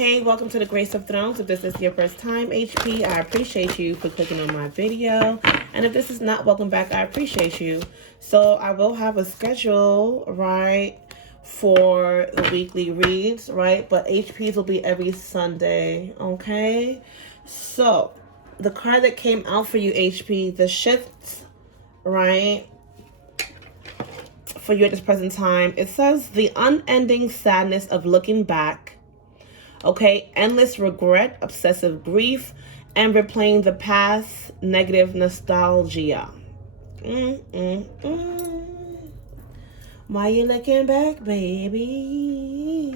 Hey, welcome to the Grace of Thrones. If this is your first time, HP, I appreciate you for clicking on my video. And if this is not, welcome back, I appreciate you. So I will have a schedule, right, for the weekly reads, right? But HPs will be every Sunday, okay? So the card that came out for you, HP, the shift, right, for you at this present time, it says the unending sadness of looking back. Okay, endless regret, obsessive grief, and replaying the past, negative nostalgia. Why you looking back, baby?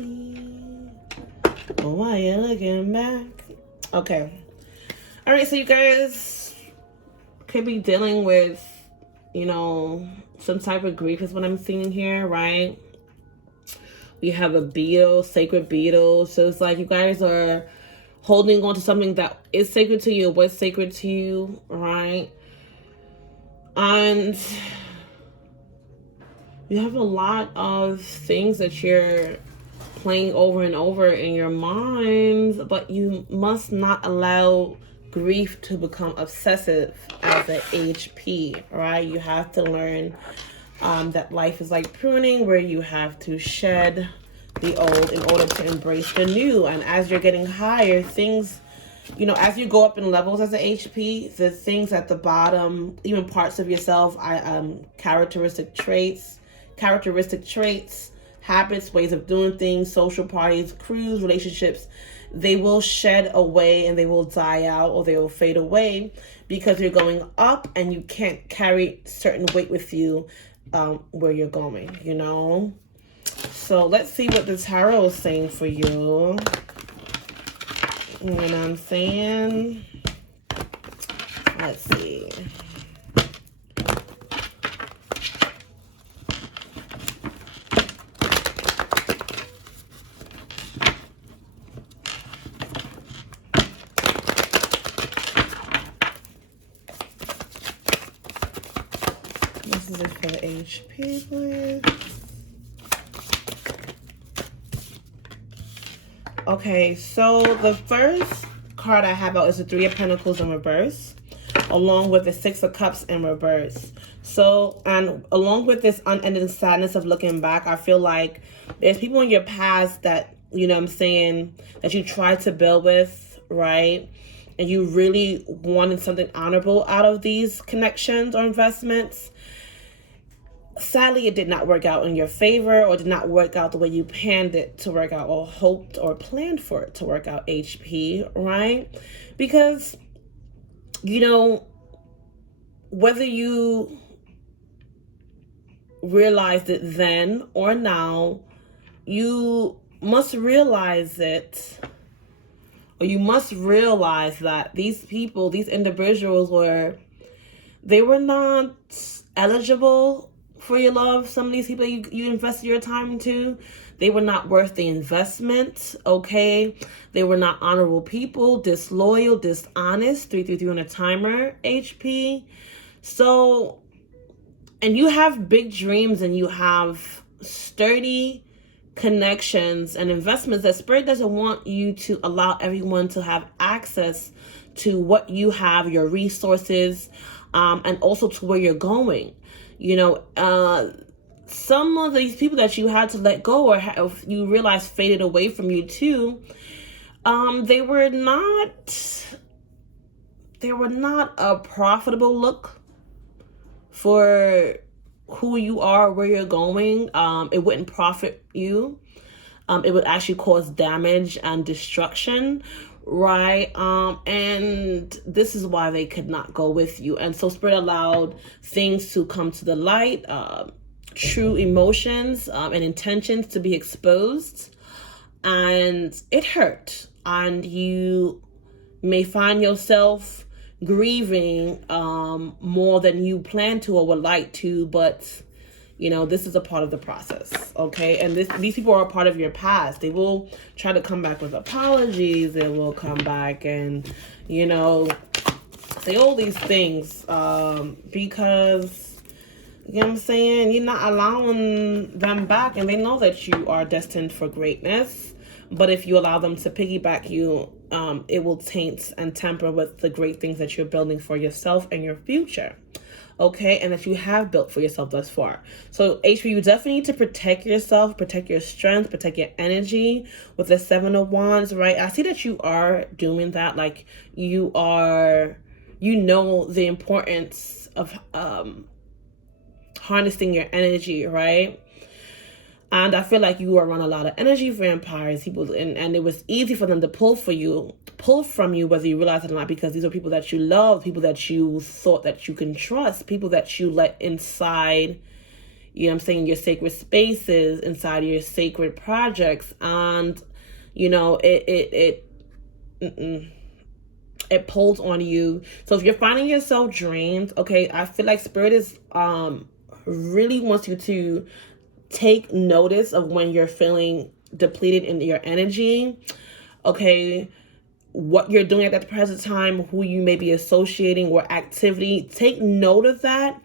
Why you looking back? Okay. All right, so you guys could be dealing with, some type of grief is what I'm seeing here, right? We have a beetle, sacred beetle. So it's like you guys are holding on to something that is sacred to you, what's sacred to you, right? And you have a lot of things that you're playing over and over in your mind, but you must not allow grief to become obsessive as an HP, right? You have to learn that life is like pruning, where you have to shed the old in order to embrace the new. And as you're getting higher, things, as you go up in levels as an HP, the things at the bottom, even parts of yourself, characteristic traits, habits, ways of doing things, social parties, crews, relationships, they will shed away and they will die out or they will fade away because you're going up and you can't carry certain weight with you where you're going, So let's see what the tarot is saying for you. You know what I'm saying? Let's see. This is it for the HP, please. Okay, so the first card I have out is the Three of Pentacles in reverse, along with the Six of Cups in reverse. So, and along with this unending sadness of looking back, I feel like there's people in your past that, that you tried to build with, right? And you really wanted something honorable out of these connections or investments. Sadly, it did not work out in your favor or did not work out the way you planned it to work out or hoped or planned for it to work out, HP, right? Because, whether you realized it then or now, you must realize it, or you must realize that these people, these individuals they were not eligible for your love. Some of these people you invested your time into, they were not worth the investment, okay? They were not honorable people, disloyal, dishonest, 333 on a timer, HP. So, and you have big dreams and you have sturdy connections and investments that Spirit doesn't want you to allow everyone to have access to what you have, your resources, and also to where you're going. Some of these people that you had to let go or you realize faded away from you too, they were not a profitable look for who you are, where you're going. It wouldn't profit you. It would actually cause damage and destruction, right? And this is why they could not go with you. And so Spirit allowed things to come to the light, true emotions and intentions to be exposed, and it hurt. And you may find yourself grieving more than you plan to or would like to, but this is a part of the process, okay? And these people are a part of your past. They will try to come back with apologies. They will come back and, say all these things because, what I'm saying? You're not allowing them back, and they know that you are destined for greatness. But if you allow them to piggyback you, it will taint and tamper with the great things that you're building for yourself and your future. Okay, and that you have built for yourself thus far. So HP, you definitely need to protect yourself, protect your strength, protect your energy with the 7 of Wands, right? I see that you are doing that. Like, you are, you know, the importance of harnessing your energy, right? And I feel like you are around a lot of energy vampires, people, and it was easy for them to pull from you, whether you realize it or not, because these are people that you love, people that you thought that you can trust, people that you let inside, you know what I'm saying, your sacred spaces, inside your sacred projects. And, you know, it pulls on you. So if you're finding yourself drained, okay, I feel like Spirit is really wants you to take notice of when you're feeling depleted in your energy, okay, what you're doing at that present time, who you may be associating or activity. Take note of that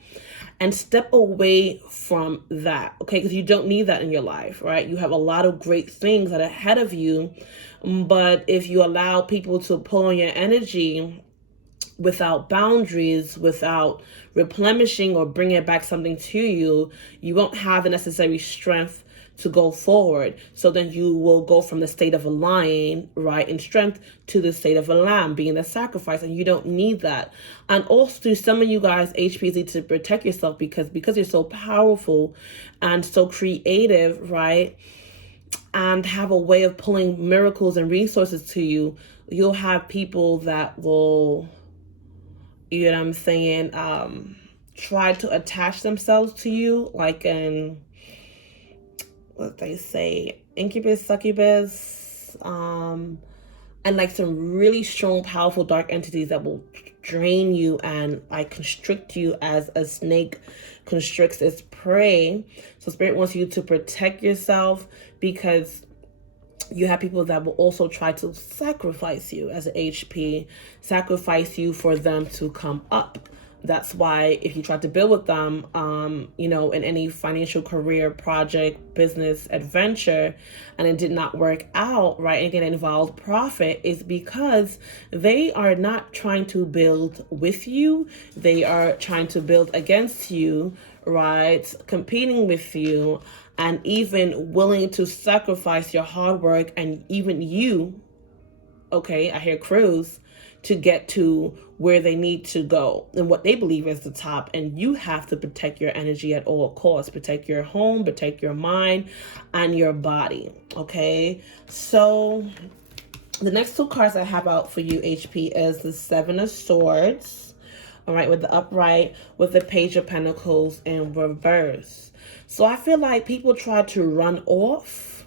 and step away from that, okay, because you don't need that in your life, right? You have a lot of great things that are ahead of you, but if you allow people to pull on your energy without boundaries, without replenishing or bringing back something to you, you won't have the necessary strength to go forward. So then you will go from the state of a lion, right, in strength, to the state of a lamb, being the sacrifice, and you don't need that. And also, to some of you guys, HPs need to protect yourself because you're so powerful and so creative, right, and have a way of pulling miracles and resources to you. You'll have people that will, you know what I'm saying, try to attach themselves to you, like in, what they say, incubus, succubus, and like some really strong, powerful dark entities that will drain you and like constrict you as a snake constricts its prey. So Spirit wants you to protect yourself, because you have people that will also try to sacrifice you as an HP, sacrifice you for them to come up. That's why if you try to build with them, you know, in any financial career, project, business, adventure, and it did not work out, right, anything that involved profit, is because they are not trying to build with you. They are trying to build against you, right, competing with you, and even willing to sacrifice your hard work and even you, okay, I hear Cruz, to get to where they need to go and what they believe is the top. And you have to protect your energy at all costs. Protect your home, protect your mind and your body, okay? So the next two cards I have out for you, HP, is the 7 of Swords, all right, with the upright, with the Page of Pentacles in reverse. So I feel like people try to run off,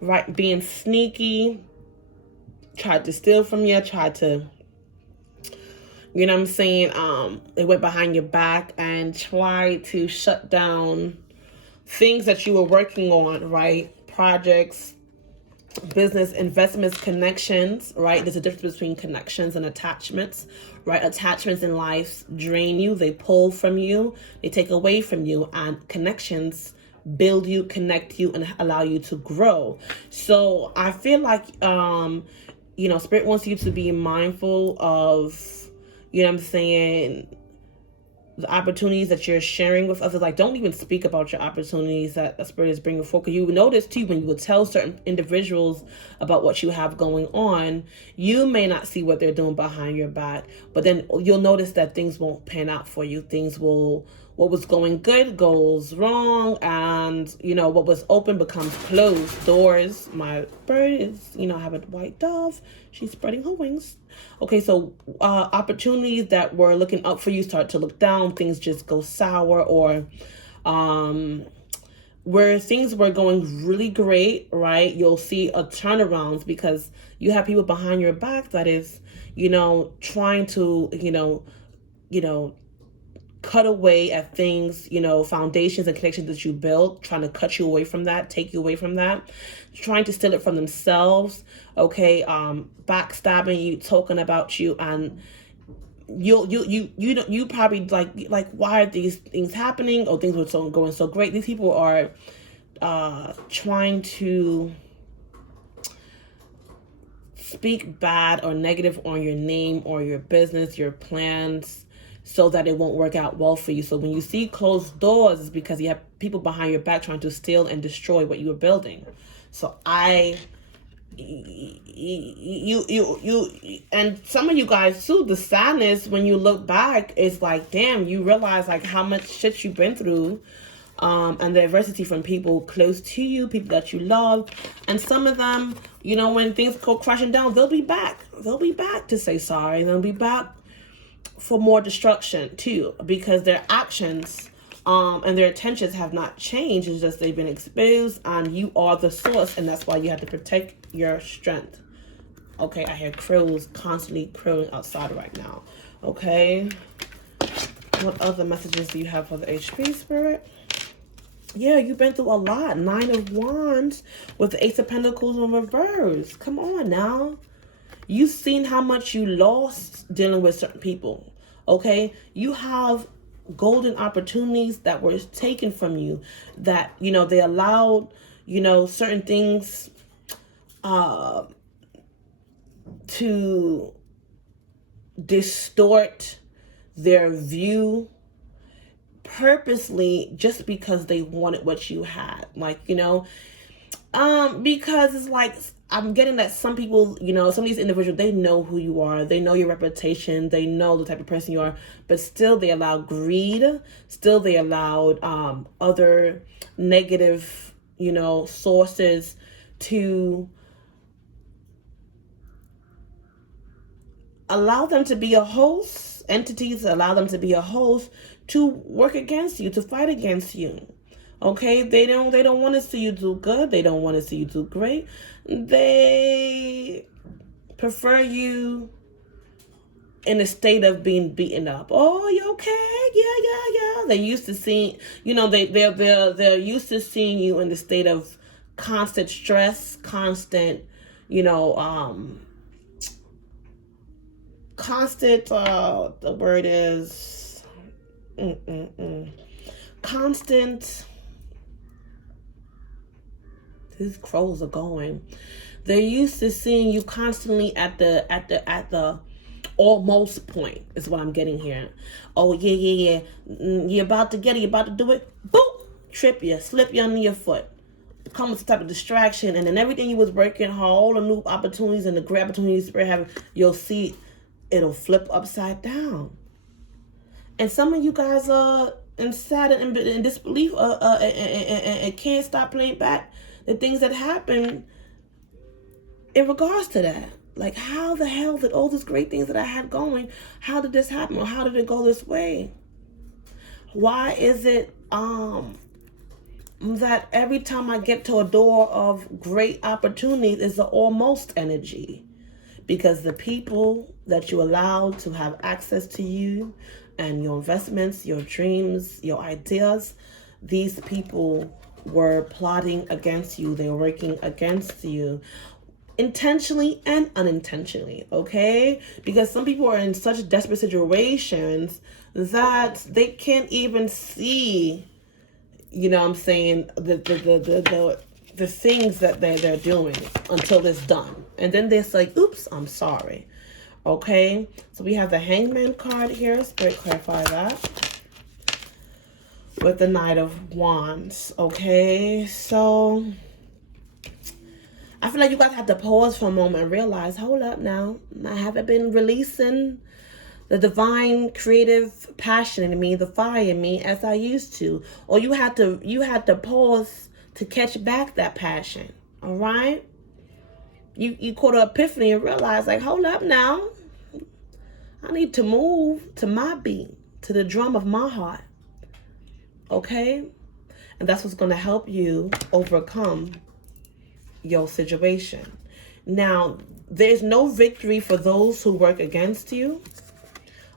right, being sneaky, tried to steal from you, tried to, you know what I'm saying, they went behind your back and tried to shut down things that you were working on, right, projects, business, investments, connections, right? There's a difference between connections and attachments, right? Attachments in life drain you, they pull from you, they take away from you, and connections build you, connect you, and allow you to grow. So I feel like, you know, Spirit wants you to be mindful of, you know what I'm saying, the opportunities that you're sharing with others. Like, don't even speak about your opportunities that the Spirit is bringing forth. You notice too, when you would tell certain individuals about what you have going on, you may not see what they're doing behind your back, but then you'll notice that things won't pan out for you. Things will, what was going good goes wrong, and you know, what was open becomes closed. Doors, my bird is, you know, I have a white dove, she's spreading her wings. Okay, so opportunities that were looking up for you start to look down. Things just go sour, or where things were going really great, right, you'll see a turnaround because you have people behind your back that is, you know, trying to, you know, cut away at things, you know, foundations and connections that you built, trying to cut you away from that, take you away from that, trying to steal it from themselves, okay, backstabbing you, talking about you, and you probably like why are these things happening? Oh, things were going so great. These people are trying to speak bad or negative on your name or your business, your plans, so that it won't work out well for you. So when you see closed doors, it's because you have people behind your back trying to steal and destroy what you were building. So and some of you guys too, the sadness when you look back is like, damn, you realize like how much shit you've been through, and the adversity from people close to you, people that you love. And some of them, you know, when things go crashing down, they'll be back to say sorry. They'll be back for more destruction too, because their actions and their intentions have not changed. It's just they've been exposed, and you are the source, and that's why you have to protect your strength. Okay, I hear crows constantly crowing outside right now. Okay, what other messages do you have for the HP Spirit? Yeah, you've been through a lot. 9 of Wands with the Ace of Pentacles in reverse. Come on now. You've seen how much you lost dealing with certain people. Okay, you have golden opportunities that were taken from you, that, you know, they allowed, you know, certain things to distort their view purposely, just because they wanted what you had. Like, you know, because it's like, I'm getting that some people, you know, some of these individuals, they know who you are. They know your reputation. They know the type of person you are. But still, they allow greed. Still, they allowed other negative, you know, sources to allow them to be a host, entities allow them to be a host to work against you, to fight against you. Okay, they don't want to see you do good. They don't want to see you do great. They prefer you in a state of being beaten up. Oh, you okay? Yeah. They used to seeing, you know, they're used to seeing you in the state of constant stress, constant, you know, constant. The word is constant. These crows are going. They're used to seeing you constantly at the almost point, is what I'm getting here. Oh, yeah. You're about to get it. You're about to do it. Boom! Trip you. Slip you under your foot. Come with some type of distraction. And then everything you was working hard, all the new opportunities and the great opportunities you're having, you'll see it'll flip upside down. And some of you guys are in sadness and in disbelief and can't stop playing back the things that happen in regards to that. Like, how the hell did all these great things that I had going, how did this happen? Or how did it go this way? Why is it that every time I get to a door of great opportunities is the almost energy? Because the people that you allow to have access to you and your investments, your dreams, your ideas, these people were plotting against you. They were working against you, intentionally and unintentionally, okay? Because some people are in such desperate situations that they can't even see, you know what I'm saying, the things that they're doing until it's done. And then they're like, oops, I'm sorry. Okay, so we have the Hangman card here. Spirit, clarify that. With the Knight of Wands. Okay, so I feel like you guys have to pause for a moment and realize, hold up now, I haven't been releasing the divine creative passion in me, the fire in me as I used to. Or you had to pause to catch back that passion. All right? You caught an epiphany and realized, like, hold up now, I need to move to my beat, to the drum of my heart. Okay? And that's what's going to help you overcome your situation. Now, there's no victory for those who work against you.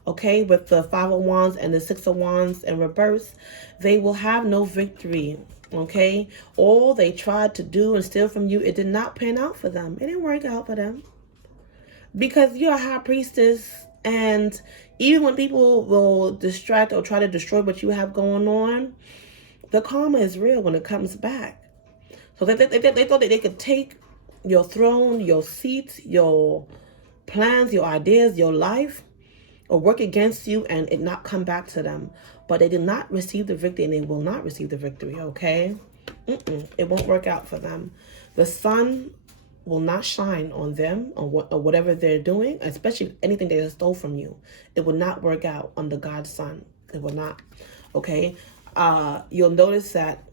Okay? With the 5 of Wands and the 6 of Wands in reverse, they will have no victory. Okay? All they tried to do and steal from you, it did not pan out for them. It didn't work out for them. Because you're a high priestess, and even when people will distract or try to destroy what you have going on, the karma is real when it comes back. So they thought that they could take your throne, your seat, your plans, your ideas, your life, or work against you and it not come back to them. But they did not receive the victory and they will not receive the victory, okay? It won't work out for them. The sun will not shine on them or whatever they're doing, especially anything they stole from you. It will not work out under God's sun. It will not, okay? You'll notice that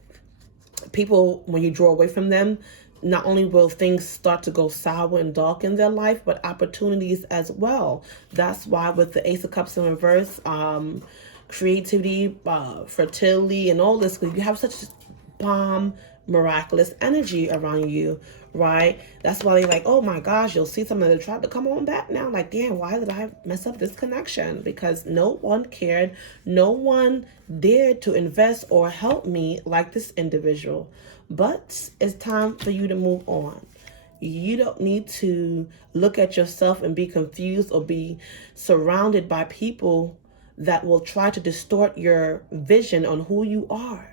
people, when you draw away from them, not only will things start to go sour and dark in their life, but opportunities as well. That's why with the Ace of Cups in reverse, creativity, fertility, and all this, you have such bomb, miraculous energy around you, right? That's why they're like, oh my gosh, you'll see someone that tried to come on back now. Like, damn, why did I mess up this connection? Because no one cared. No one dared to invest or help me like this individual. But it's time for you to move on. You don't need to look at yourself and be confused or be surrounded by people that will try to distort your vision on who you are.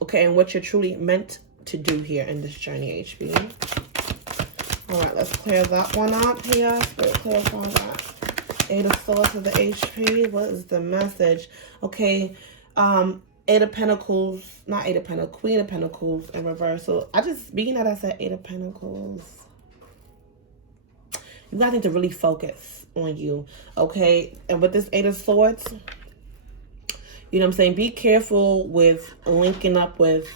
Okay, and what you're truly meant to do here in this journey, HP. All right, let's clear that one up here. Spirit, clarify that. Eight of Swords to the HP. What is the message? Okay, Eight of Pentacles, not Eight of Pentacles, Queen of Pentacles in reverse. So being that I said Eight of Pentacles, you guys need to really focus on you, okay? And with this Eight of Swords, you know what I'm saying? Be careful with linking up with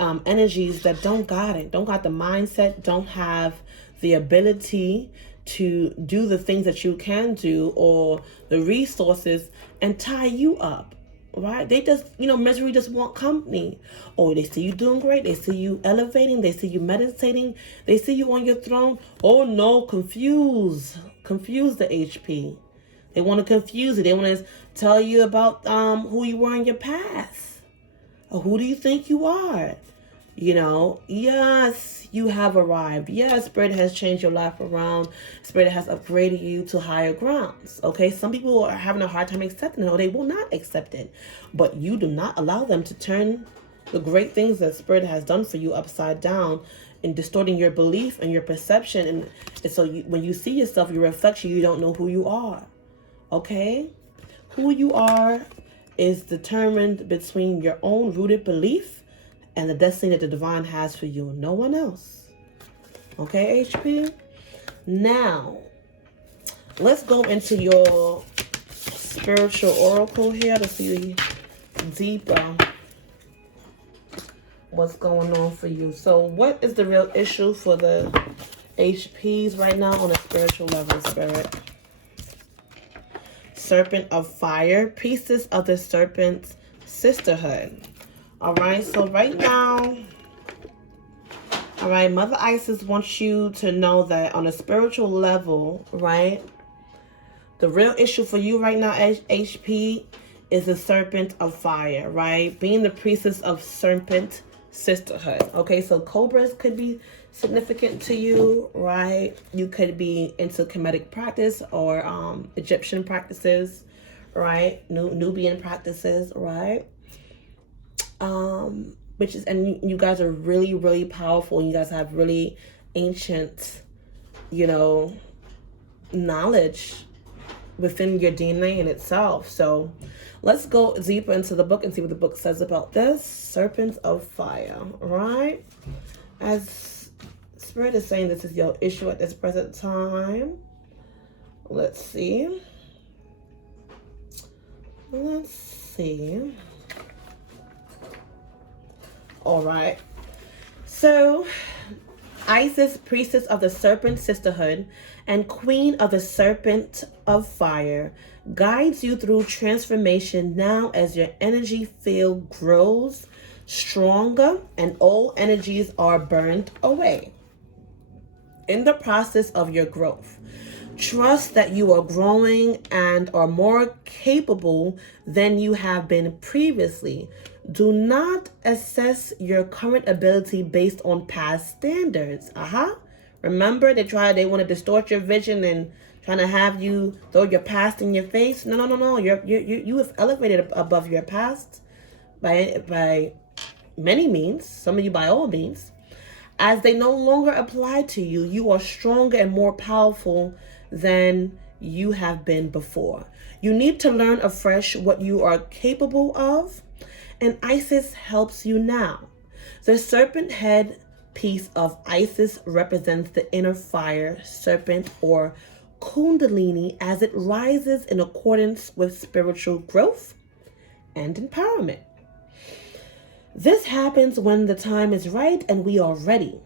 energies that don't got it, don't got the mindset, don't have the ability to do the things that you can do or the resources and tie you up. Right? They just, misery just want company. Oh, they see you doing great. They see you elevating. They see you meditating. They see you on your throne. Oh no, confuse the HP. They want to confuse it. They want to tell you about who you were in your past. Or who do you think you are? Yes, you have arrived. Yes, Spirit has changed your life around. Spirit has upgraded you to higher grounds. Okay, some people are having a hard time accepting it, or they will not accept it. But you do not allow them to turn the great things that Spirit has done for you upside down and distorting your belief and your perception. And so when you see yourself, your reflection, you don't know who you are. Okay? Who you are is determined between your own rooted belief and the destiny that the divine has for you. No one else. Okay, HP? Now, let's go into your spiritual oracle here to see deeper what's going on for you. So what is the real issue for the HPs right now on a spiritual level, Spirit? Serpent of Fire, Priestess of the Serpent's Sisterhood. All right, so right now, all right, Mother Isis wants you to know that on a spiritual level, right, the real issue for you right now, HP, is the Serpent of Fire, right? Being the Priestess of Serpent Sisterhood. Okay, so cobras could be significant to you, right? You could be into Kemetic practice or Egyptian practices, right? Nubian practices, right? Which is, and you guys are really, really powerful. You guys have really ancient, knowledge within your DNA in itself. So let's go deeper into the book and see what the book says about this. Serpent of Fire, right? As Spirit is saying, this is your issue at this present time. Let's see. All right. So, Isis, Priestess of the Serpent Sisterhood and Queen of the Serpent of Fire, guides you through transformation now as your energy field grows stronger and old energies are burned away. In the process of your growth, trust that you are growing and are more capable than you have been previously. Do not assess your current ability based on past standards. Remember, they want to distort your vision and trying to have you throw your past in your face. No. You have elevated above your past by many means. Some of you by all means. As they no longer apply to you, you are stronger and more powerful than you have been before. You need to learn afresh what you are capable of, and Isis helps you now. The serpent head piece of Isis represents the inner fire serpent, or Kundalini, as it rises in accordance with spiritual growth and empowerment. This happens when the time is right and we are ready.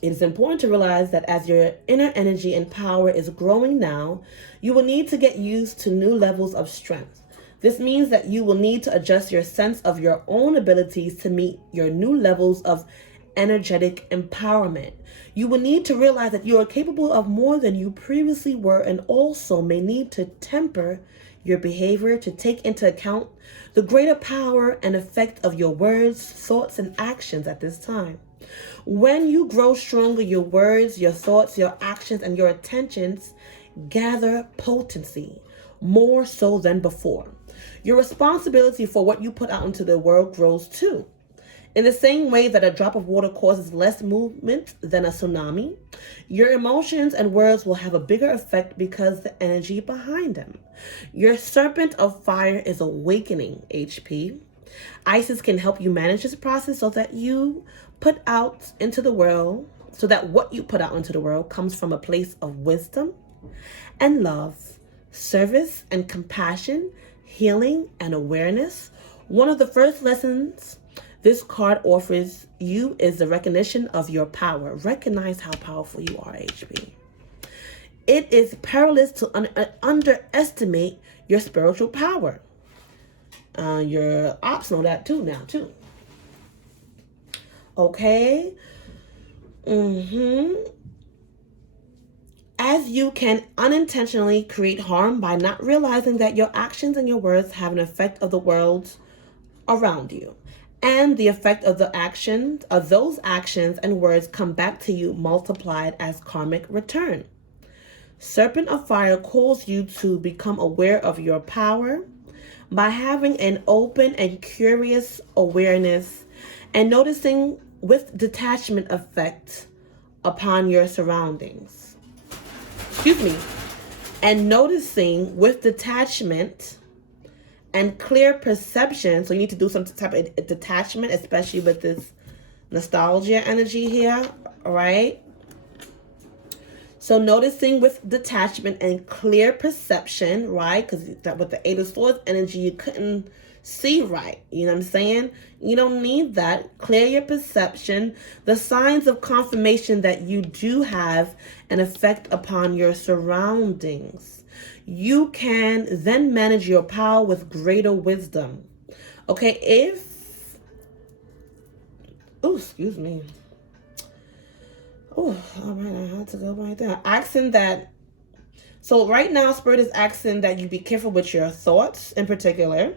It is important to realize that as your inner energy and power is growing now, you will need to get used to new levels of strength. This means that you will need to adjust your sense of your own abilities to meet your new levels of energetic empowerment. You will need to realize that you are capable of more than you previously were, and also may need to temper your behavior to take into account the greater power and effect of your words, thoughts, and actions at this time. When you grow stronger, your words, your thoughts, your actions, and your attentions gather potency, more so than before. Your responsibility for what you put out into the world grows too. In the same way that a drop of water causes less movement than a tsunami, your emotions and words will have a bigger effect because the energy behind them. Your serpent of fire is awakening, HP. Isis can help you manage this process so that what you put out into the world comes from a place of wisdom and love, service and compassion, healing and awareness. One of the first lessons this card offers you is the recognition of your power. Recognize how powerful you are, HP. It is perilous to underestimate your spiritual power. Your ops know that too. Okay. As you can unintentionally create harm by not realizing that your actions and your words have an effect of the world around you. And the effect of those actions and words come back to you multiplied as karmic return. Serpent of Fire calls you to become aware of your power by having an open and curious awareness and noticing with detachment effect upon your surroundings. And noticing with detachment and clear perception. So you need to do some type of detachment, especially with this nostalgia energy here, all right? So noticing with detachment and clear perception, right? Because with the Eight of Swords energy, you couldn't see right. You know what I'm saying? You don't need that. Clear your perception. The signs of confirmation that you do have an effect upon your surroundings. You can then manage your power with greater wisdom. Okay, all right, I had to go right there. So right now, Spirit is asking that you be careful with your thoughts in particular.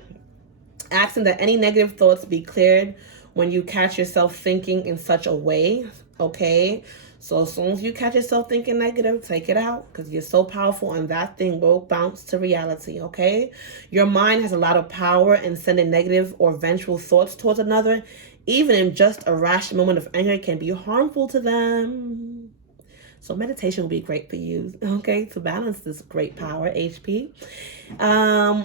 Asking that any negative thoughts be cleared when you catch yourself thinking in such a way, okay? So as soon as you catch yourself thinking negative, take it out, because you're so powerful and that thing will bounce to reality, okay? Your mind has a lot of power in sending negative or vengeful thoughts towards another. Even in just a rash moment of anger can be harmful to them. So meditation will be great for you, okay, to balance this great power, HP.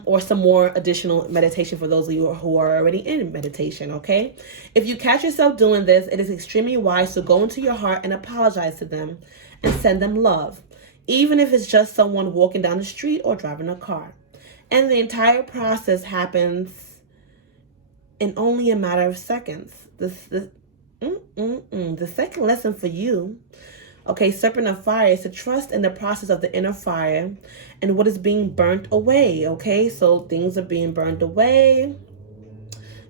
Or some more additional meditation for those of you who are already in meditation, okay? If you catch yourself doing this, it is extremely wise to go into your heart and apologize to them and send them love, even if it's just someone walking down the street or driving a car. And the entire process happens in only a matter of seconds. The second lesson for you, okay, Serpent of Fire, is to trust in the process of the inner fire and what is being burnt away, okay? So things are being burned away.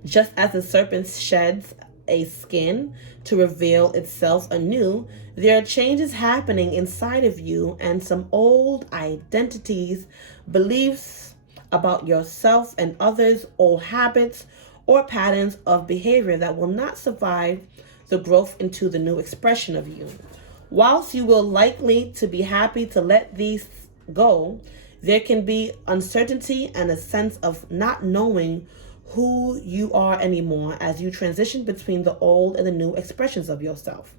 Just as the serpent sheds a skin to reveal itself anew, there are changes happening inside of you and some old identities, beliefs about yourself and others, old habits or patterns of behavior that will not survive the growth into the new expression of you. Whilst you will likely to be happy to let these go, there can be uncertainty and a sense of not knowing who you are anymore as you transition between the old and the new expressions of yourself.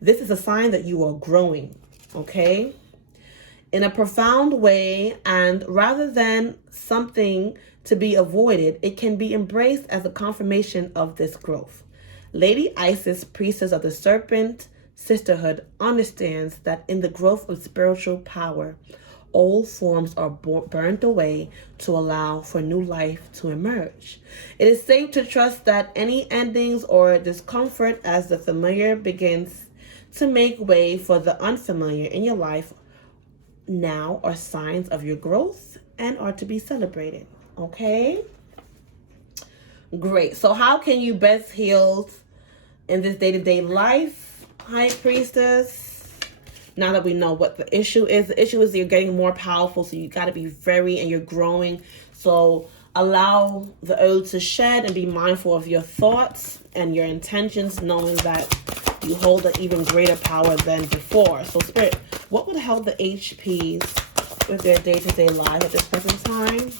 This is a sign that you are growing, okay? In a profound way, and rather than something to be avoided, it can be embraced as a confirmation of this growth. Lady Isis, priestess of the serpent sisterhood, understands that in the growth of spiritual power, old forms are burned away to allow for new life to emerge. It is safe to trust that any endings or discomfort as the familiar begins to make way for the unfamiliar in your life now are signs of your growth and are to be celebrated. Okay? Great. So how can you best heal in this day-to-day life, High Priestess? Now that we know what the issue is you're getting more powerful, so you got to be and you're growing. So allow the old to shed and be mindful of your thoughts and your intentions, knowing that you hold an even greater power than before. So Spirit, what would help the HPs with their day-to-day life at this present time?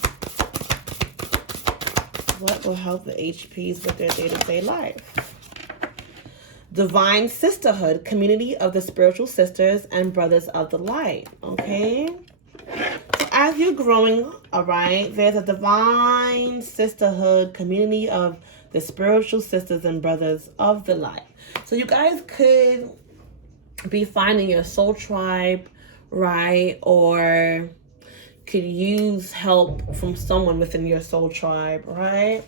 What will help the HPs with their day-to-day life? Divine Sisterhood, community of the spiritual sisters and brothers of the light. Okay? So as you're growing, all right, there's a divine sisterhood, community of the spiritual sisters and brothers of the light. So you guys could be finding your soul tribe, right? Or could use help from someone within your soul tribe, right?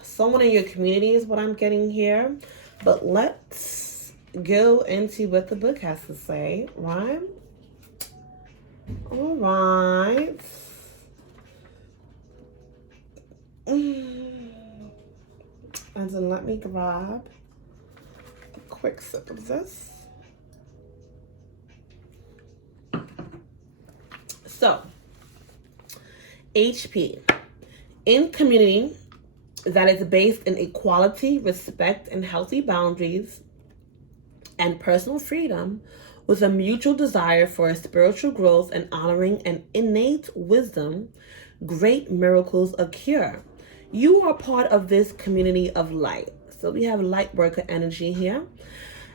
Someone in your community is what I'm getting here. But let's go into what the book has to say, right? All right. And then let me grab a quick sip of this. So, HP. In community that is based in equality, respect, and healthy boundaries, and personal freedom, with a mutual desire for spiritual growth and honoring an innate wisdom, great miracles occur. You are part of this community of light. So we have light worker energy here.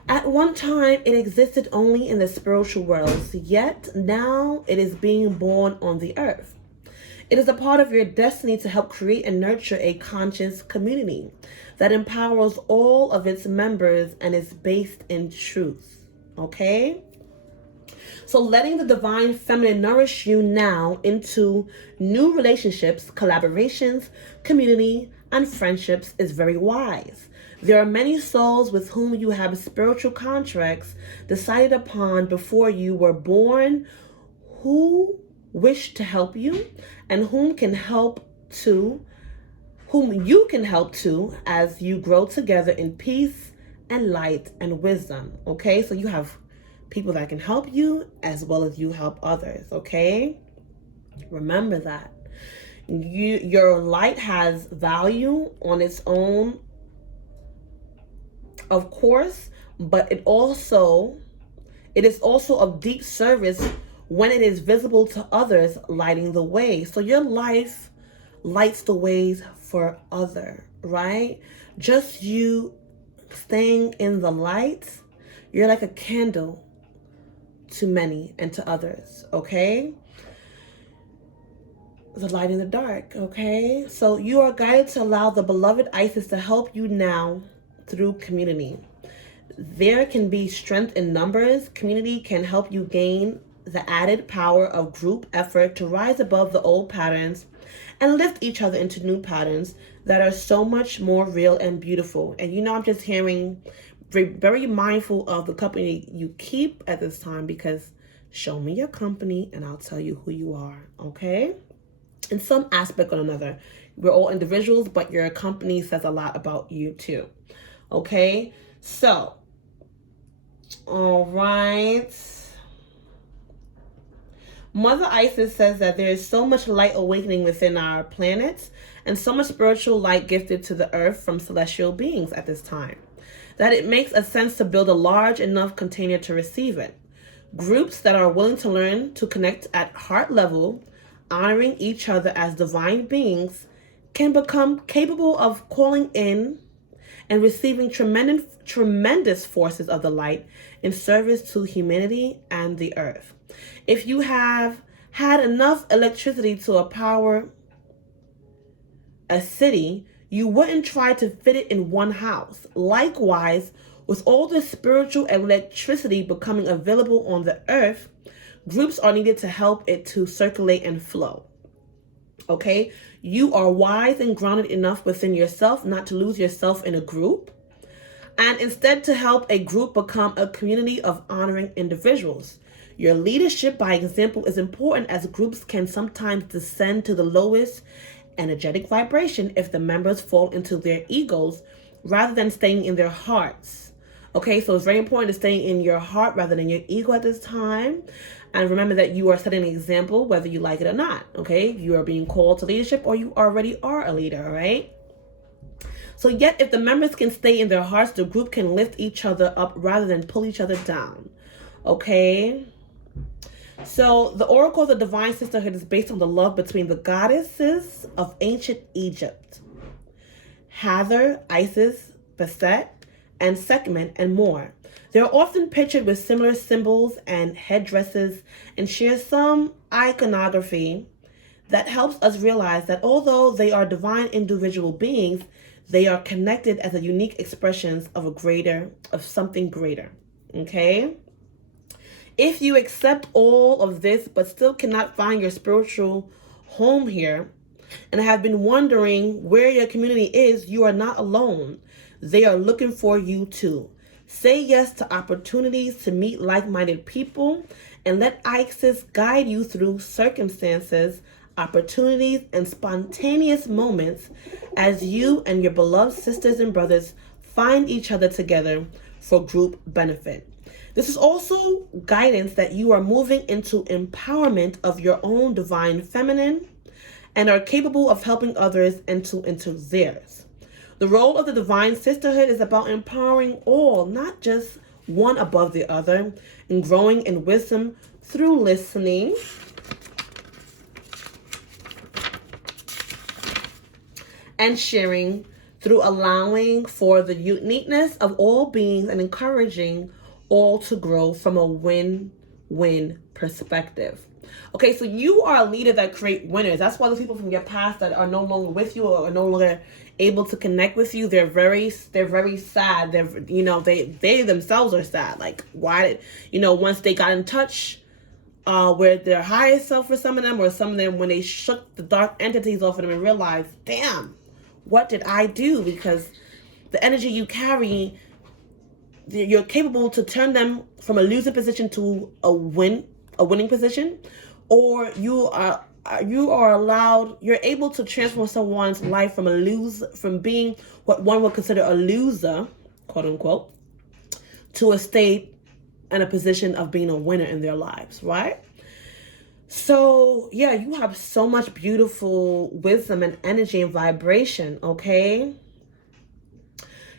At one time, it existed only in the spiritual worlds, yet now it is being born on the earth. It is a part of your destiny to help create and nurture a conscious community that empowers all of its members and is based in truth. Okay? So letting the divine feminine nourish you now into new relationships, collaborations, community, and friendships is very wise. There are many souls with whom you have spiritual contracts decided upon before you were born who wish to help you and whom you can help to as you grow together in peace and light and wisdom. Okay, so you have people that can help you as well as you help others. Okay, remember that your light has value on its own, of course, but it is also of deep service when it is visible to others, lighting the way. So your life lights the ways for others, right? Just you staying in the light, you're like a candle to many and to others, okay? The light in the dark, okay? So you are guided to allow the beloved Isis to help you now through community. There can be strength in numbers. Community can help you gain the added power of group effort to rise above the old patterns and lift each other into new patterns that are so much more real and beautiful. And I'm just hearing very mindful of the company you keep at this time, because show me your company and I'll tell you who you are, okay? In some aspect or another, we're all individuals, but your company says a lot about you too, okay? So, all right. Mother Isis says that there is so much light awakening within our planets and so much spiritual light gifted to the earth from celestial beings at this time that it makes a sense to build a large enough container to receive it. Groups that are willing to learn to connect at heart level, honoring each other as divine beings, can become capable of calling in and receiving tremendous forces of the light in service to humanity and the earth. If you have had enough electricity to power a city, you wouldn't try to fit it in one house. Likewise, with all the spiritual electricity becoming available on the earth, groups are needed to help it to circulate and flow. Okay? You are wise and grounded enough within yourself not to lose yourself in a group, and instead to help a group become a community of honoring individuals. Your leadership by example is important, as groups can sometimes descend to the lowest energetic vibration if the members fall into their egos rather than staying in their hearts. Okay, so it's very important to stay in your heart rather than your ego at this time. And remember that you are setting an example whether you like it or not. Okay, you are being called to leadership, or you already are a leader, right? So yet if the members can stay in their hearts, the group can lift each other up rather than pull each other down. Okay? So the Oracle of the Divine Sisterhood is based on the love between the goddesses of ancient Egypt: Hathor, Isis, Bastet, and Sekhmet, and more. They are often pictured with similar symbols and headdresses and share some iconography that helps us realize that although they are divine individual beings, they are connected as a unique expressions of something greater. Okay? If you accept all of this but still cannot find your spiritual home here and have been wondering where your community is, you are not alone. They are looking for you too. Say yes to opportunities to meet like-minded people and let Isis guide you through circumstances, opportunities, and spontaneous moments as you and your beloved sisters and brothers find each other together for group benefit. This is also guidance that you are moving into empowerment of your own divine feminine and are capable of helping others into theirs. The role of the Divine Sisterhood is about empowering all, not just one above the other, and growing in wisdom through listening and sharing, through allowing for the uniqueness of all beings and encouraging all to grow from a win-win perspective. Okay, so you are a leader that create winners. That's why the people from your past that are no longer with you or are no longer able to connect with you, they're very sad. They themselves are sad. Like, why did, once they got in touch with their highest self for some of them, or some of them when they shook the dark entities off of them and realized, damn, what did I do? Because the energy you carry, you're capable to turn them from a losing position to a winning position, or you're able to transform someone's life from being what one would consider a loser, quote unquote, to a state and a position of being a winner in their lives, right? So yeah, you have so much beautiful wisdom and energy and vibration, okay?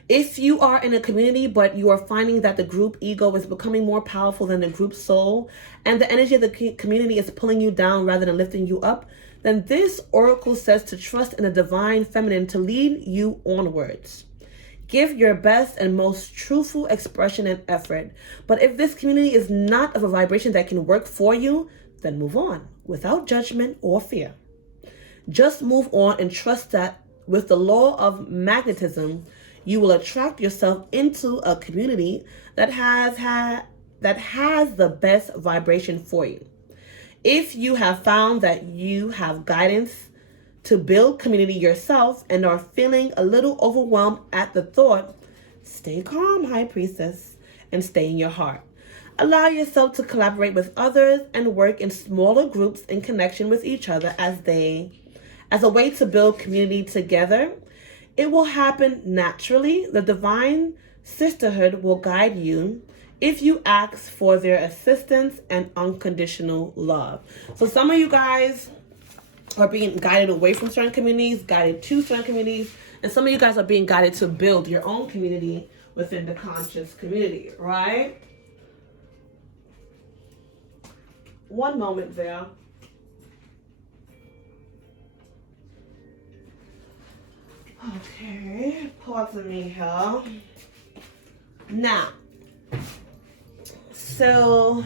If you are in a community, but you are finding that the group ego is becoming more powerful than the group soul, and the energy of the community is pulling you down rather than lifting you up, then this oracle says to trust in the divine feminine to lead you onwards. Give your best and most truthful expression and effort. But if this community is not of a vibration that can work for you, then move on without judgment or fear. Just move on and trust that with the law of magnetism, you will attract yourself into a community that has the best vibration for you. If you have found that you have guidance to build community yourself and are feeling a little overwhelmed at the thought, stay calm, High Priestess, and stay in your heart. Allow yourself to collaborate with others and work in smaller groups in connection with each other as a way to build community together. It will happen naturally. The Divine Sisterhood will guide you if you ask for their assistance and unconditional love. So some of you guys are being guided away from certain communities, guided to certain communities, and some of you guys are being guided to build your own community within the conscious community, right? One moment there. Okay, pardon me here. Now, so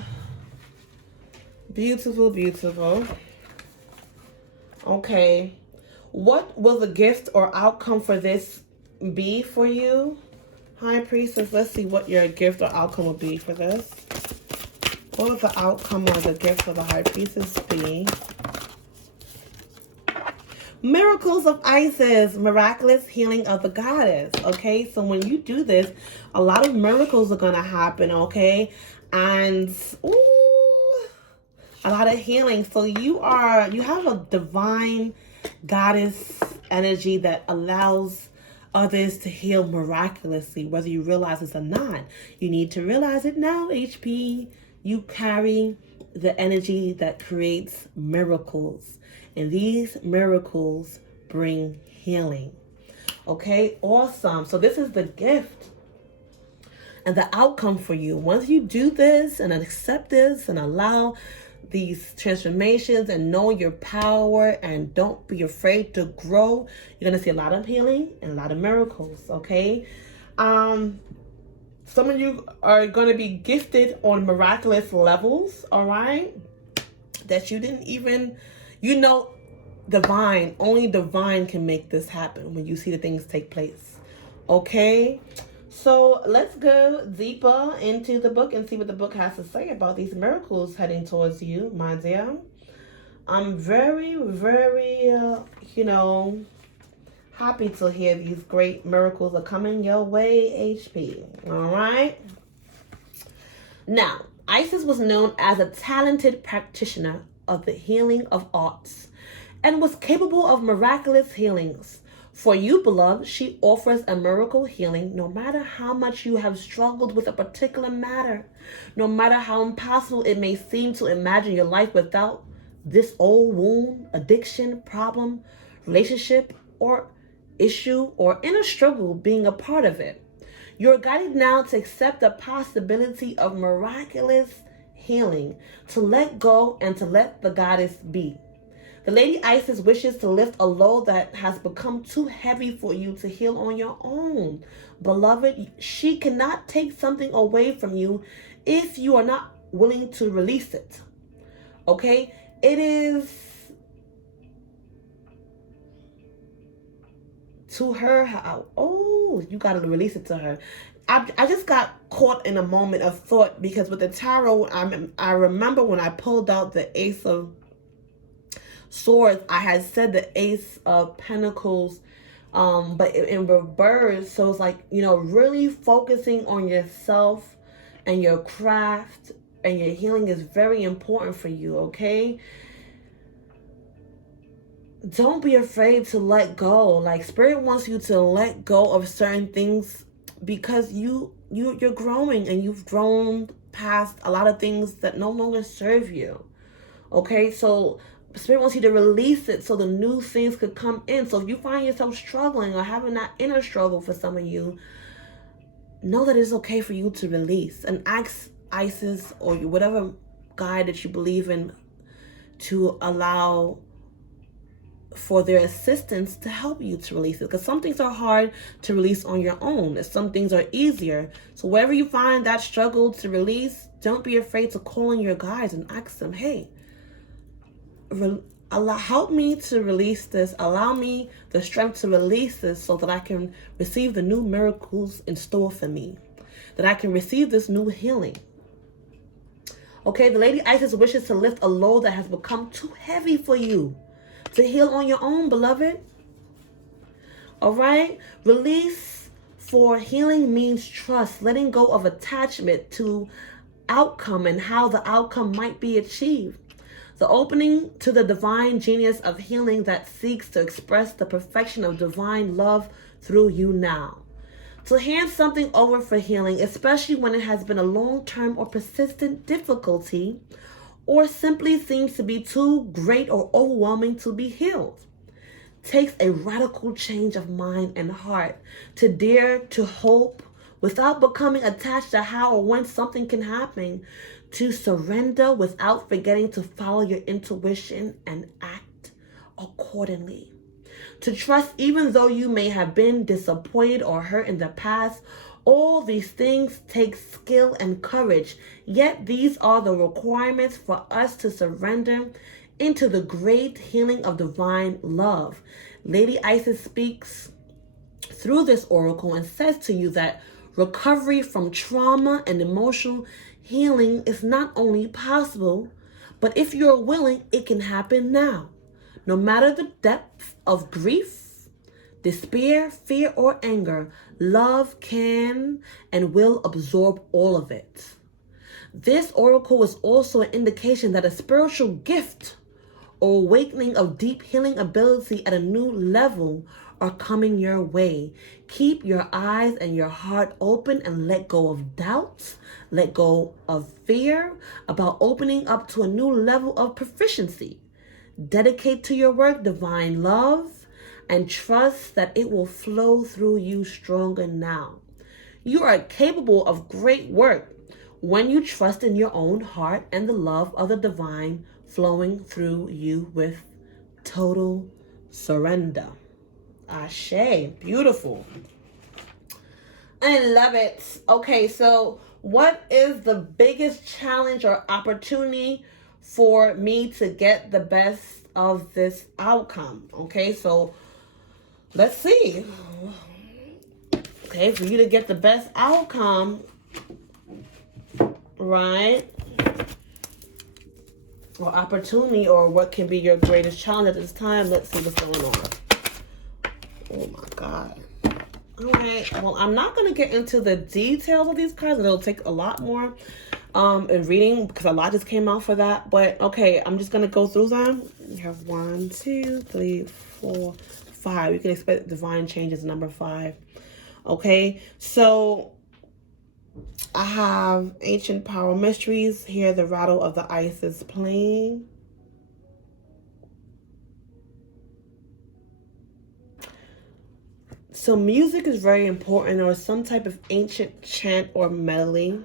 beautiful, beautiful. Okay, what will the gift or outcome for this be for you? High Priestess, let's see what your gift or outcome will be for this. What will the outcome or the gift for the High Priestess be? Miracles of Isis, miraculous healing of the goddess. Okay, so when you do this, a lot of miracles are going to happen, okay? And, ooh, a lot of healing. So you have a divine goddess energy that allows others to heal miraculously, whether you realize it or not. You need to realize it now, HP. You carry the energy that creates miracles. And these miracles bring healing. Okay, awesome. So this is the gift and the outcome for you. Once you do this and accept this and allow these transformations and know your power and don't be afraid to grow, you're going to see a lot of healing and a lot of miracles, okay? Some of you are going to be gifted on miraculous levels, all right? That you didn't even, divine, only divine can make this happen when you see the things take place, okay? So let's go deeper into the book and see what the book has to say about these miracles heading towards you, my dear. I'm very, very, happy to hear these great miracles are coming your way, HP. All right? Now, Isis was known as a talented practitioner of the healing of arts and was capable of miraculous healings. For you, beloved, she offers a miracle healing no matter how much you have struggled with a particular matter, no matter how impossible it may seem to imagine your life without this old wound, addiction, problem, relationship, or issue, or inner struggle being a part of it. You're guided now to accept the possibility of miraculous healing, to let go and to let the goddess be. The Lady Isis wishes to lift a load that has become too heavy for you to heal on your own. Beloved, she cannot take something away from you if you are not willing to release it. Okay? It is to her. You got to release it to her. I just got caught in a moment of thought because with the tarot, I remember when I pulled out the Ace of Swords, I had said the Ace of Pentacles, but in reverse. So it's like, really focusing on yourself and your craft and your healing is very important for you, okay? Don't be afraid to let go. Like, Spirit wants you to let go of certain things because you're growing and you've grown past a lot of things that no longer serve you, okay? So Spirit wants you to release it so the new things could come in. So if you find yourself struggling or having that inner struggle for some of you, know that it's okay for you to release and ask Isis or whatever guide that you believe in to allow for their assistance to help you to release it. Because some things are hard to release on your own. And some things are easier. So wherever you find that struggle to release, don't be afraid to call in your guides and ask them, hey, help me to release this. Allow me the strength to release this so that I can receive the new miracles in store for me. That I can receive this new healing. Okay, the Lady Isis wishes to lift a load that has become too heavy for you to heal on your own, beloved. All right? Release for healing means trust, letting go of attachment to outcome and how the outcome might be achieved. The opening to the divine genius of healing that seeks to express the perfection of divine love through you now. To hand something over for healing, especially when it has been a long-term or persistent difficulty, or simply seems to be too great or overwhelming to be healed, takes a radical change of mind and heart to dare to hope without becoming attached to how or when something can happen, to surrender without forgetting to follow your intuition and act accordingly. To trust even though you may have been disappointed or hurt in the past. All these things take skill and courage, yet these are the requirements for us to surrender into the great healing of divine love. Lady Isis speaks through this oracle and says to you that recovery from trauma and emotional healing is not only possible, but if you're willing, it can happen now. No matter the depth of grief, despair, fear, or anger, love can and will absorb all of it. This oracle is also an indication that a spiritual gift or awakening of deep healing ability at a new level are coming your way. Keep your eyes and your heart open and let go of doubts, let go of fear about opening up to a new level of proficiency. Dedicate to your work divine love and trust that it will flow through you stronger now. You are capable of great work when you trust in your own heart and the love of the divine flowing through you with total surrender. Ashe. Beautiful. I love it. Okay, so what is the biggest challenge or opportunity for me to get the best of this outcome? Okay, so let's see. Okay, for you to get the best outcome, right? Or opportunity, or what can be your greatest challenge at this time. Let's see what's going on. Oh my God. Okay, well, I'm not going to get into the details of these cards. It'll take a lot more in reading because a lot just came out for that. But okay, I'm just going to go through them. You have 1, 2, 3, 4, 5. You can expect divine changes, number 5. Okay, so I have Ancient Power Mysteries. Hear the rattle of the ice is playing. So music is very important, or some type of ancient chant or melody,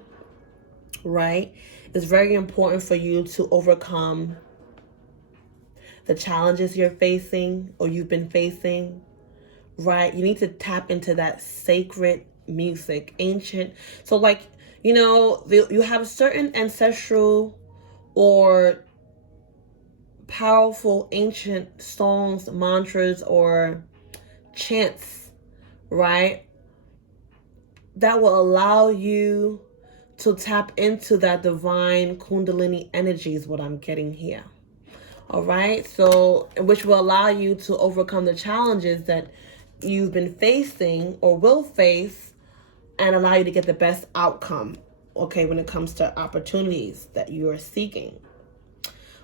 right? It's very important for you to overcome the challenges you're facing or you've been facing, right? You need to tap into that sacred music, ancient. So like, you know, you have certain ancestral or powerful ancient songs, mantras, or chants, right, that will allow you to tap into that divine kundalini energy is what I'm getting here. All right, so which will allow you to overcome the challenges that you've been facing or will face and allow you to get the best outcome, okay, when it comes to opportunities that you are seeking.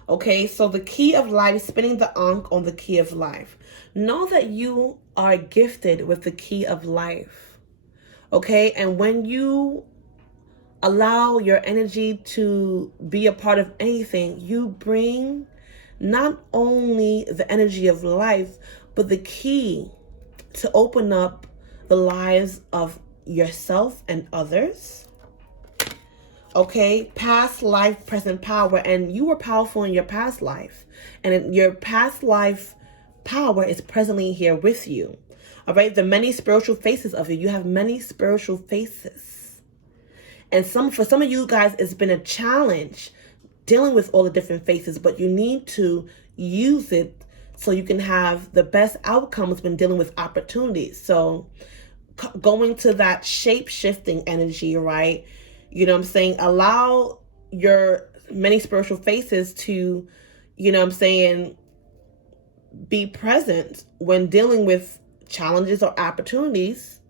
Okay, so the key of life, spinning the ankh on the key of life. Know that you are gifted with the key of life. Okay, and when you allow your energy to be a part of anything, you bring not only the energy of life, but the key to open up the lives of yourself and others. Okay, past life, present power, and you were powerful in your past life, and your past life power is presently here with you. All right, the many spiritual faces of you. You have many spiritual faces, and for some of you guys, it's been a challenge dealing with all the different faces, but you need to use it so you can have the best outcomes when dealing with opportunities. So going to that shape-shifting energy, right? You know what I'm saying? Allow your many spiritual faces to, you know what I'm saying, be present when dealing with challenges or opportunities,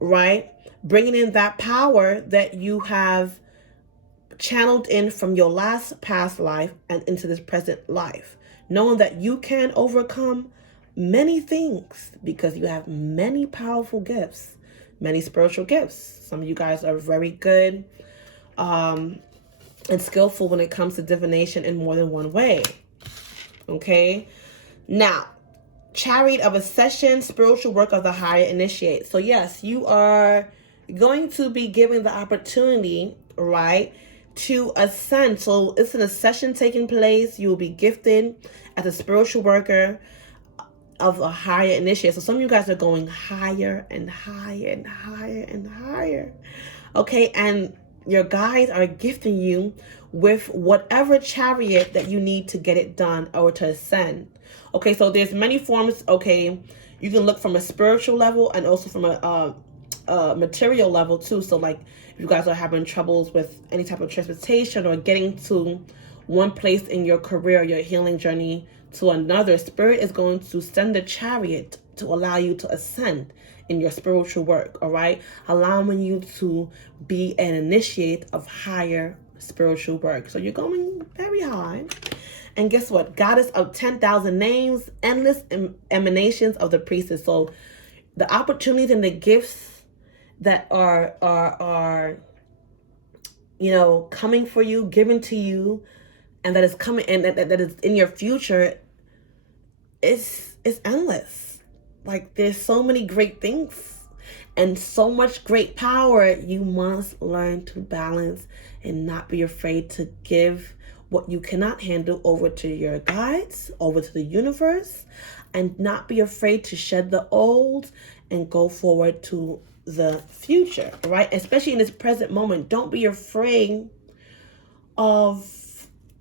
right? Bringing in that power that you have channeled in from your last past life and into this present life. Knowing that you can overcome many things because you have many powerful gifts, many spiritual gifts. Some of you guys are very good and skillful when it comes to divination in more than one way. Okay, now Chariot of Ascension, spiritual work of the higher initiate. So yes, you are going to be given the opportunity, right, to ascend. So it's an ascension taking place. You will be gifted as a spiritual worker of a higher initiate. So some of you guys are going higher and higher and higher and higher. Okay, and your guides are gifting you with whatever chariot that you need to get it done or to ascend. Okay, so there's many forms. Okay, you can look from a spiritual level and also from a material level too. So like if you guys are having troubles with any type of transportation or getting to one place in your career, your healing journey to another, Spirit is going to send a chariot to allow you to ascend in your spiritual work, all right? Allowing you to be an initiate of higher spiritual work. So you're going very high. And guess what? Goddess of 10,000 names, endless emanations of the priestess. So the opportunities and the gifts that are you know, coming for you, given to you, and that is coming, and that is in your future, it's endless. Like there's so many great things and so much great power. You must learn to balance and not be afraid to give what you cannot handle over to your guides, over to the universe, and not be afraid to shed the old and go forward to the future, right? Especially in this present moment. Don't be afraid of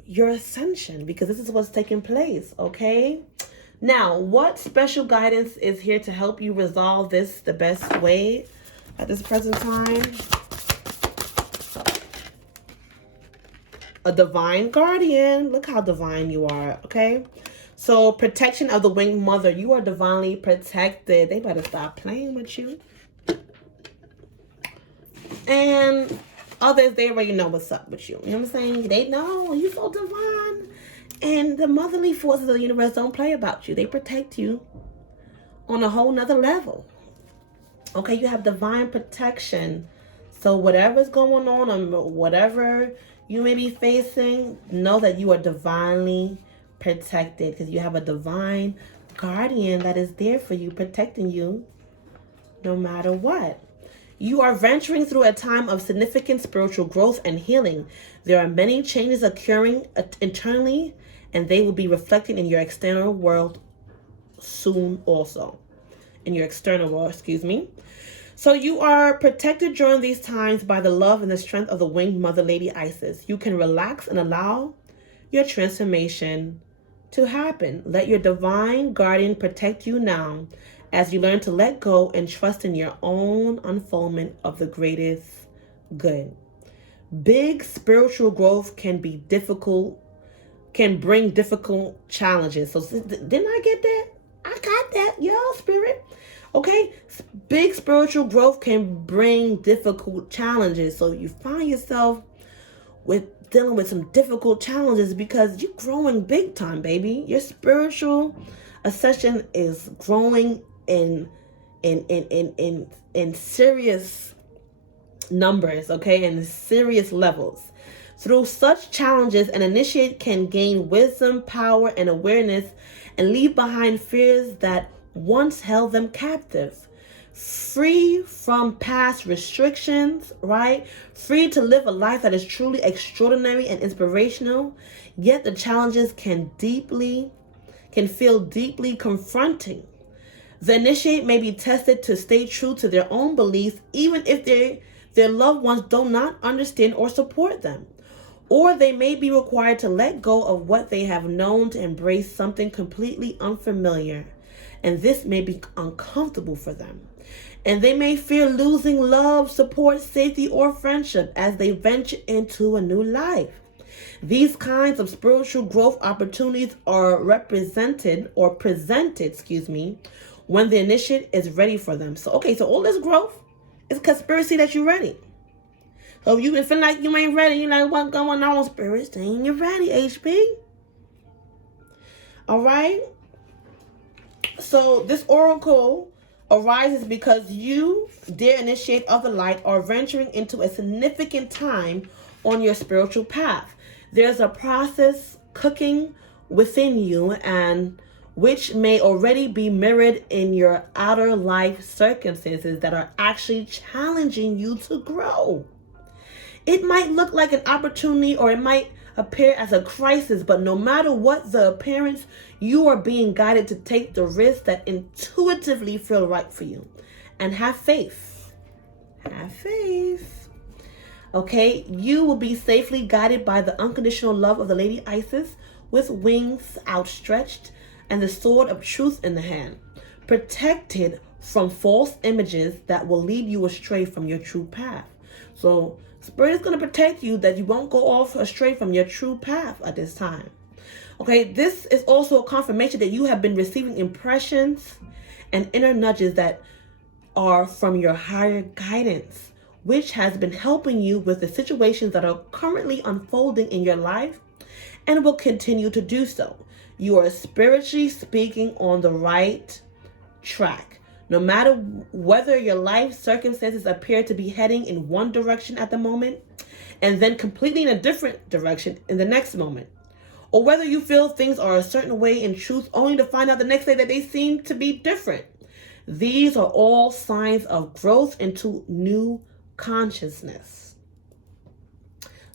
your ascension, because this is what's taking place, okay? Now, what special guidance is here to help you resolve this the best way at this present time? A divine guardian. Look how divine you are, okay? So, protection of the winged mother. You are divinely protected. They better stop playing with you. And others, they already know what's up with you. You know what I'm saying? They know you're so divine. And the motherly forces of the universe don't play about you. They protect you on a whole nother level. Okay, you have divine protection. So whatever's going on or whatever you may be facing, know that you are divinely protected, because you have a divine guardian that is there for you, protecting you no matter what. You are venturing through a time of significant spiritual growth and healing. There are many changes occurring internally, and they will be reflected in your external world soon also. In your external world, excuse me. So you are protected during these times by the love and the strength of the winged Mother Lady Isis. You can relax and allow your transformation to happen. Let your divine guardian protect you now as you learn to let go and trust in your own unfoldment of the greatest good. Big spiritual growth can be difficult, can bring difficult challenges. So didn't I get that? I got that, y'all, Spirit. Okay, big spiritual growth can bring difficult challenges. So you find yourself dealing with some difficult challenges because you're growing big time, baby. Your spiritual ascension is growing in serious numbers, okay, in serious levels. Through such challenges, an initiate can gain wisdom, power, and awareness, and leave behind fears that once held them captive. Free from past restrictions, right? Free to live a life that is truly extraordinary and inspirational. Yet the challenges can feel deeply confronting. The initiate may be tested to stay true to their own beliefs, even if their loved ones do not understand or support them. Or they may be required to let go of what they have known to embrace something completely unfamiliar. And this may be uncomfortable for them. And they may fear losing love, support, safety, or friendship as they venture into a new life. These kinds of spiritual growth opportunities are presented, when the initiate is ready for them. So, okay, so all this growth is conspiracy that you're ready. So if you feel like you ain't ready, you're like, what's going on, Spirit? Saying you're ready, HP. All right? So this oracle arises because you, dear initiate of the light, are venturing into a significant time on your spiritual path. There's a process cooking within you, and which may already be mirrored in your outer life circumstances that are actually challenging you to grow. It might look like an opportunity, or it might appear as a crisis, but no matter what the appearance, you are being guided to take the risks that intuitively feel right for you. And have faith. Have faith. Okay, you will be safely guided by the unconditional love of the Lady Isis, with wings outstretched and the sword of truth in the hand, protected from false images that will lead you astray from your true path. So Spirit is going to protect you that you won't go off astray from your true path at this time. Okay, this is also a confirmation that you have been receiving impressions and inner nudges that are from your higher guidance, which has been helping you with the situations that are currently unfolding in your life and will continue to do so. You are spiritually speaking on the right track. No matter whether your life circumstances appear to be heading in one direction at the moment and then completely in a different direction in the next moment, or whether you feel things are a certain way in truth only to find out the next day that they seem to be different. These are all signs of growth into new consciousness.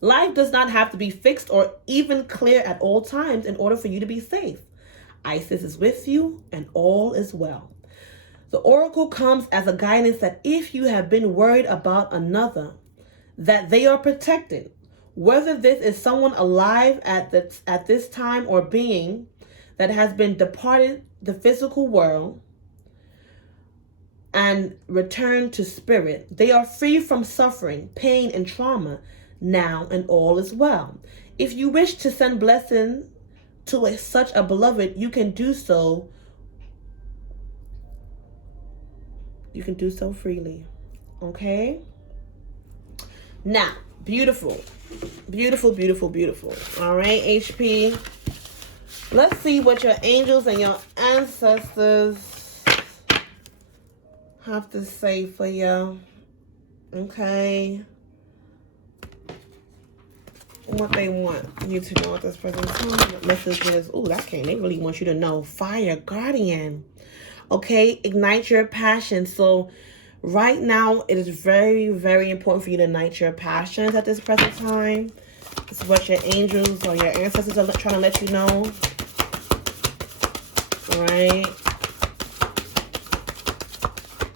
Life does not have to be fixed or even clear at all times in order for you to be safe. Isis is with you and all is well. The oracle comes as a guidance that if you have been worried about another, that they are protected. Whether this is someone alive at this time or being that has been departed the physical world and returned to spirit, they are free from suffering, pain, and trauma now, and all is well. If you wish to send blessing to such a beloved, you can do so. You can do so freely. Okay? Now, beautiful. Beautiful, beautiful, beautiful. All right, HP. Let's see what your angels and your ancestors have to say for you. Okay? What they want you to know at this present time. What messages? Ooh, that came. They really want you to know. Fire Guardian. Okay, ignite your passion. So right now, it is very, very important for you to ignite your passions at this present time. This is what your angels or your ancestors are trying to let you know. All right.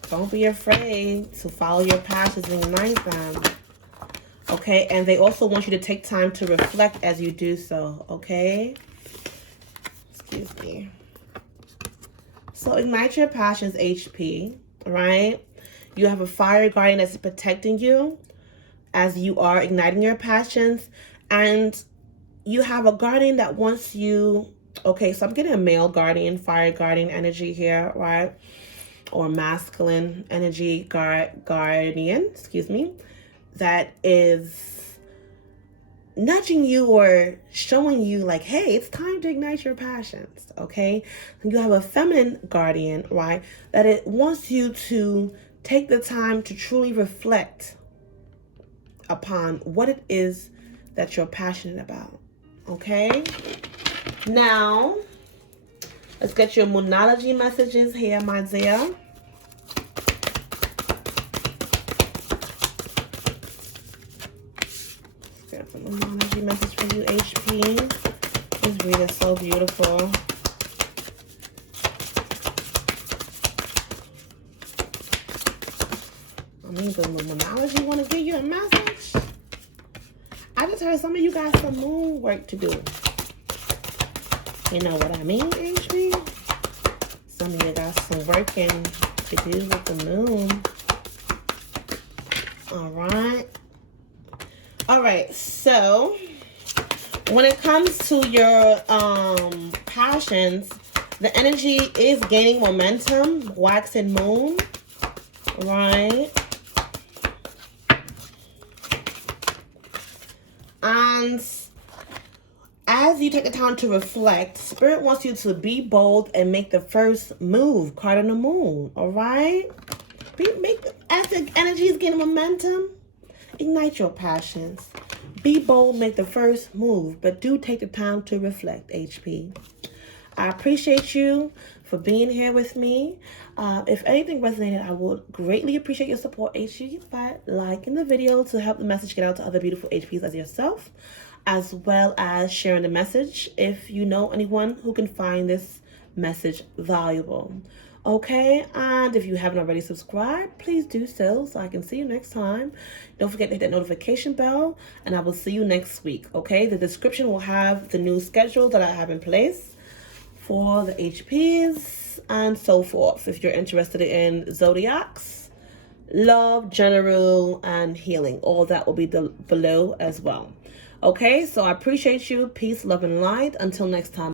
Don't be afraid to follow your passions and ignite them. Okay, and they also want you to take time to reflect as you do so, okay? Excuse me. So ignite your passions, HP, right? You have a fire guardian that's protecting you as you are igniting your passions. And you have a guardian that wants you... Okay, so I'm getting a male guardian, fire guardian energy here, right? Or masculine energy guardian, excuse me. That is nudging you or showing you like, hey, it's time to ignite your passions, okay? And you have a feminine guardian, right? That it wants you to take the time to truly reflect upon what it is that you're passionate about, okay? Now, let's get your Monology messages here, my dear. Monology message for you, HP. This read is so beautiful. I mean, the Monology want to give you a message? I just heard some of you got some moon work to do. You know what I mean, HP? Some of you got some working to do with the moon. All right. All right, so when it comes to your passions, the energy is gaining momentum, wax and moon, right? And as you take the time to reflect, Spirit wants you to be bold and make the first move, card on the moon, all right? As the energy is gaining momentum, ignite your passions. Be bold, make the first move, but do take the time to reflect, HP. I appreciate you for being here with me. If anything resonated, I would greatly appreciate your support, HP, by liking the video to help the message get out to other beautiful HPs as yourself. as well as sharing the message if you know anyone who can find this message valuable. Okay, and if you haven't already subscribed, please do so I can see you next time. Don't forget to hit that notification bell, and I will see you next week. Okay, the description will have the new schedule that I have in place for the HPs and so forth. If you're interested in zodiacs, love, general, and healing, all that will be below as well. Okay, so I appreciate you. Peace, love, and light. Until next time.